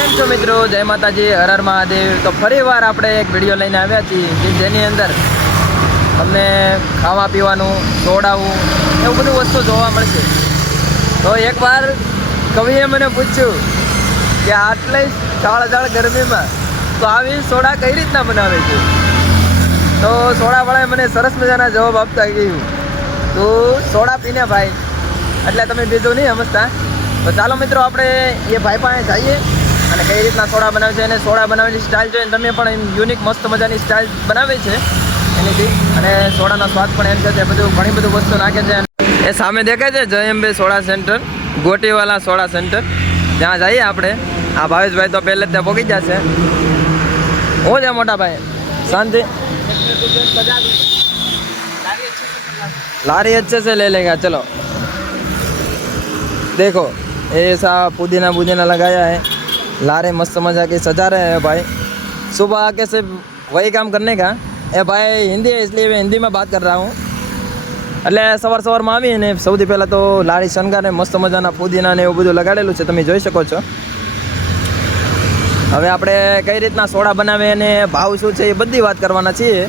કેમ છો મિત્રો? જય માતાજી, હર હર મહાદેવ. તો ફરી વાર આપણે એક વિડીયો લઈને આવ્યા છીએ કે જેની અંદર તમને ખાવા પીવાનું, દોડાવવું એવું બધું વસ્તુ જોવા મળશે. તો એકવાર કવિએ મને પૂછ્યું કે આટલી ઝાળ ગરમીમાં તો આવી સોડા કઈ રીતના બનાવે છે. તો સોડાવાળાએ મને સરસ મજાના જવાબ આપતા કહ્યું, તું સોડા પીને ભાઈ, એટલે તમે બીજું નહીં સમજતા. તો ચાલો મિત્રો આપણે એ ભાઈ પાસે જઈએ અને કઈ રીતના સોડા બનાવે છે અને સોડા બનાવેલી સ્ટાઇલ જોઈને તમે પણ એમ યુનિક મસ્ત મજાની સ્ટાઇલ બનાવે છે એનીથી, અને સોડાનો સ્વાદ પણ એમ છે બધું ઘણી બધું વસ્તુ નાખે છે. એ સામે દેખાય છે Jay Ambe soda centre, Gotiwala soda centre, ત્યાં જઈએ આપણે. આ ભાવેશભાઈ તો પહેલે જ ત્યાં પહોંચી જશે. હું છે મોટા ભાઈ શાંતિ, लारी अच्छे से ले लेगा. चलो देखो ऐसा पुदीना पुदीना लगाया है, लारे मस्त मजा के सजा रहे हैं भाई. सुबह आके सिर्फ वही काम करने का. ए भाई हिंदी है इसलिए मैं हिंदी में बात कर रहा हूँ. એટલે સવારમાં આવીને સૌથી પહેલાં તો લારી શણગારે મસ્ત મજાના પુદીના ને એવું બધું લગાડેલું છે, તમે જોઈ શકો છો. હવે આપણે કઈ રીતના સોડા બનાવે અને ભાવ શું છે એ બધી વાત કરવાના છીએ.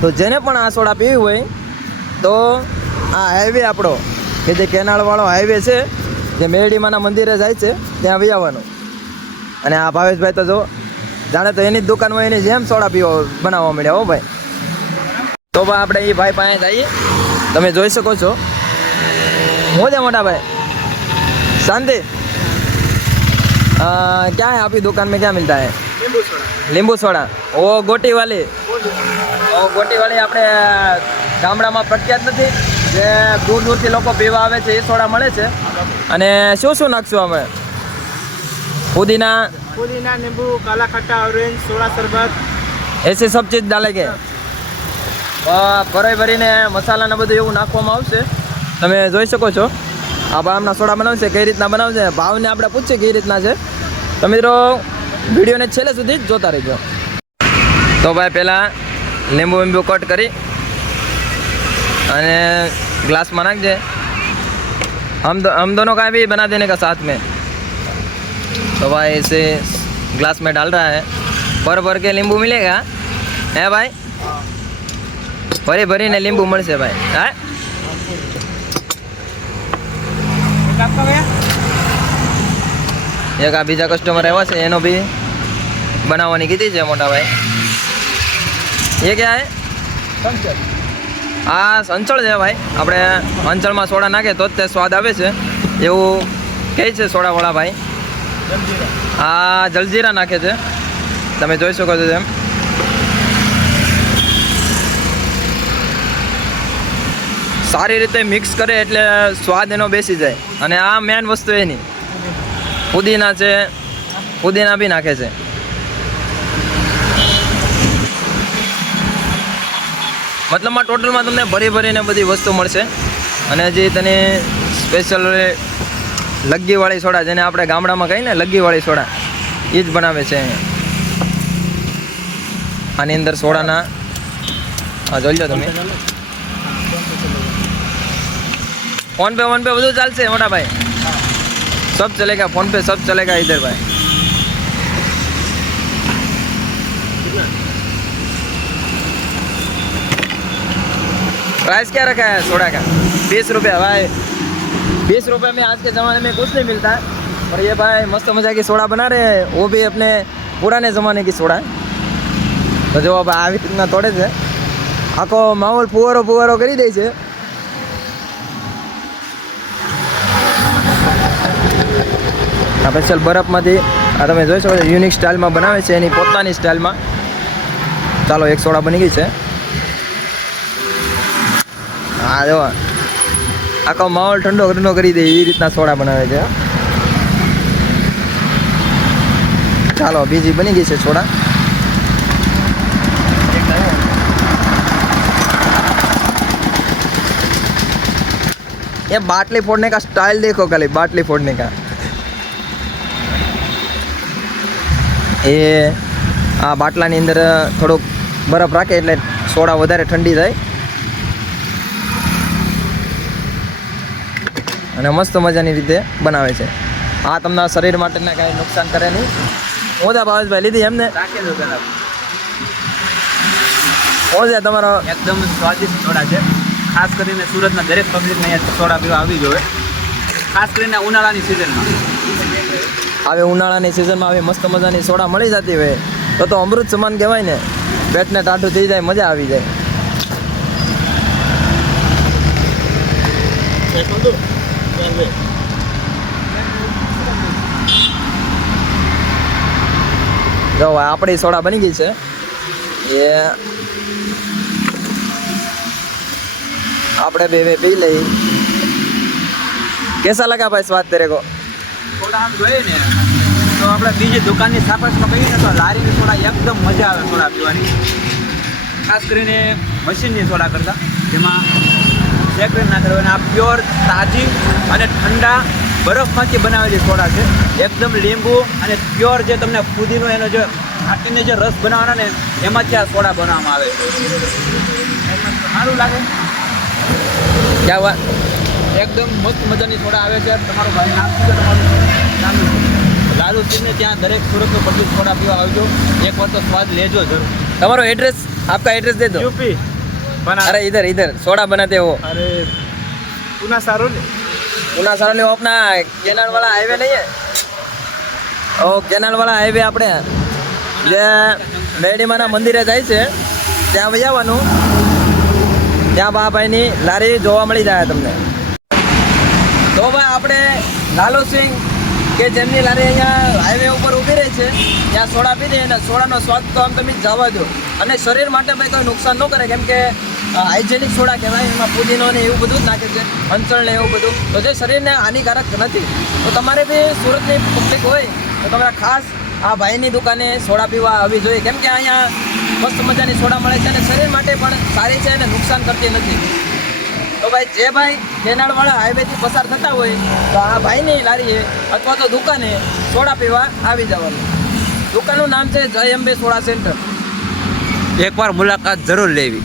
તો જેને પણ આ સોડા પીવી હોય તો આ હાઈવે આપણો કે જે કેનાળવાળો હાઈવે છે જે મેરડીમાના મંદિરે જાય છે ત્યાં આવી આવવાનું. અને આ ભાવેશભાઈ તો જો જાણે તો એની જ દુકાન હોય એની જેમ સોડા બનાવવા મળ્યા હો ભાઈ. તો ભાઈ આપણે એ ભાઈ પાસે જઈએ, તમે જોઈ શકો છો. હું છે મોટા भाई शांति. क्या है आपकी दुकान में, क्या मिलता है? नींबू सोडा. वो गोटी वाली, गोटी वाली આપણે ગામડામાં પ્રખ્યાત નથી, જે દૂર દૂરથી લોકો પીવા આવે છે એ સોડા મળે છે. અને શું શું નાખશું અમે? पुदीना, नींबू, काला खट्टा, ऑरेंज, सोडा शरबत, ऐसे सब चीज डालेंगे. ભરીને મસાલાને બધું એવું નાખવામાં આવશે, તમે જોઈ શકો છો. આ ભાઈ આમના સોડા બનાવશે, કઈ રીતના બનાવશે, ભાવને આપણે પૂછીએ કઈ રીતના છે. તો મિત્રો વિડીયોને છેલ્લે સુધી જ જોતા રહેજો. તો ભાઈ પહેલાં લીંબુ કટ કરી અને ग्लास में रख दे. हम दोनों का भी बना देने का साथ में. तो भाई इसे ग्लास में डाल रहा है. भर के नींबू मिलेगा है भाई, भरी ने नींबू मिल से भाई. है एक आ बीजा कस्टमर आया है, एनो भी बनावानी कीधी है मोटा भाई. ये क्या है? આ સંચળ છે ભાઈ. આપણે અંચળમાં સોડા નાખે તો જ તે સ્વાદ આવે છે એવું કહે છે સોડાવાળા ભાઈ. આ જલજીરા નાખે છે, તમે જોઈ શકો છો. એમ સારી રીતે મિક્સ કરે એટલે સ્વાદ એનો બેસી જાય. અને આ મેન વસ્તુ એની પુદીના છે, પુદીના બી નાખે છે. મતલબમાં ટોટલમાં તમને ભરીને બધી વસ્તુ મળશે. અને હજી તને સ્પેશિયલ લગ્ગીવાળી સોડા, જેને આપણે ગામડામાં કહીએ ને લગ્ગીવાળી સોડા, એ જ બનાવે છે. આની અંદર સોડાના જોઈ લો તમે. ફોન પે બધું ચાલશે મોટા ભાઈ, સબ ચલેગા. ફોન पे सब चलेगा इधर भाई. प्राइस क्या रखा है सोडा का? 20 रुपया भाई. 20 रुपये में आज के ज़माने में कुछ नहीं मिलता. और ये भाई मस्त मजा की सोडा बना रहे हैं, वो भी अपने पुराने ज़माने की सोडा है. तो जो अब આવી રીતના તોડે છે, આખો માહોલ ફુવારો કરી દે છે. આ સ્પેશિયલ બરફમાંથી આ તમે જોઈ શકો છો, યુનિક સ્ટાઇલમાં બનાવે છે એની પોતાની સ્ટાઇલમાં. ચાલો એક સોડા બની ગઈ છે. હા જો આખો માહોલ ઠંડો કરી દે એવી રીતના સોડા બનાવે છે. ચાલો બીજી બની ગઈ છે સોડા. ये बाटली फोड़ने का स्टाइल देखो, खाली बाटली फोड़ने का. એ આ બાટલાની અંદર થોડોક બરફ રાખે એટલે સોડા વધારે ઠંડી થાય અને મસ્ત મજાની રીતે બનાવે છે. આ તમને શરીર માટેને કાંઈ નુકસાન કરે નહીં. હું છે ભાવેશભાઈ લીધી એમને? રાખી દો પેલા. હું છે તમારો? એકદમ સ્વાદિષ્ટ સોડા છે. ખાસ કરીને સુરતના દરેક પબ્લિકને અહીંયા સોડા પીવા આવી જોઈએ, ખાસ કરીને ઉનાળાની સિઝનમાં. હવે ઉનાળાની સિઝનમાં આવી મસ્ત મજાની સોડા મળી જતી હોય તો અમૃત સમાન કહેવાય ને. પેટને ટાઢું થઈ જાય, મજા આવી જાય. જો આપણી સોડા બની ગઈ છે. એ આપણે બે પી લઈ. કેસા લગા ભાઈ સ્વાદ તેરે કો? સોડા આમ જોઈએ ને તો આપણે બીજી દુકાનની સાપેક્ષમાં કહીએ ને તો લારીની સોડા એકદમ મજા આવે સોડા પીવાની. ખાસ કરીને મશીનની સોડા કરતાં જેમાં સેક્રેટ ના કરવાની. આ પ્યોર તાજી અને ઠંડા બરફમાંથી બનાવેલી સોડા છે. એકદમ લીંબુ અને પ્યોર જે તમને ફુદીનો એનો જે કાઢીને જે રસ બનાવવાનો ને એમાંથી આ સોડા બનાવવામાં આવે છે. સારું લાગે. ક્યાં વાત? એકદમ મસ્ત મજાની સોડા આવે છે. તમારું ભાઈ નામ શું છે? તમારું નામ લાલુસિંહને ત્યાં દરેક સુરતનો પબ્લિક સોડા પીવા આવજો. એકવાર તો સ્વાદ લેજો જરૂર. તમારો एड्रेस, आपका एड्रेस दे दो. यूपी अरे इधर इधर सोडा बनाते हो. अरे पुना सारोली. पुना सारोली अपना केनाल वाला हाईवे नहीं है? ओ केनाल वाला हाईवे આપણે જે મેડીમાના મંદિરે જાય છે ત્યાં વહી આવવાનું. ત્યાં બા ભાઈની લારી જોવા મળી જાય તમને. તો ભાઈ આપણે લાલુસિંહ કે જેમની લારી અહીંયા હાઈવે ઉપર ઊભી રહી છે ત્યાં સોડા પી દે અને સોડાનો સ્વાદ તો આમ તમે જવા દો. અને શરીર માટે ભાઈ કોઈ નુકસાન ન કરે, કેમ કે હાઇજેનિક સોડા કહેવાય. એમાં પુદીનો ને એવું બધું જ નાખે છે, અંચળ ને એવું બધું, તો જે શરીરને હાનિકારક નથી. તો તમારે બી સુરતની પબ્લિક હોય તો તમારે ખાસ આ ભાઈની દુકાને સોડા પીવા આવવી જોઈએ, કેમ કે અહીંયા મસ્ત મજાની સોડા મળે છે અને શરીર માટે પણ સારી છે અને નુકસાન કરતી નથી. તો ભાઈ જે ભાઈ કેનાળવાળા હાઈવેથી પસાર થતા હોય તો આ ભાઈની લારીએ અથવા તો દુકાને સોડા પીવા આવી જવાનું. દુકાનનું નામ છે જય અંબે સોડા સેન્ટર. એકવાર મુલાકાત જરૂર લેવી.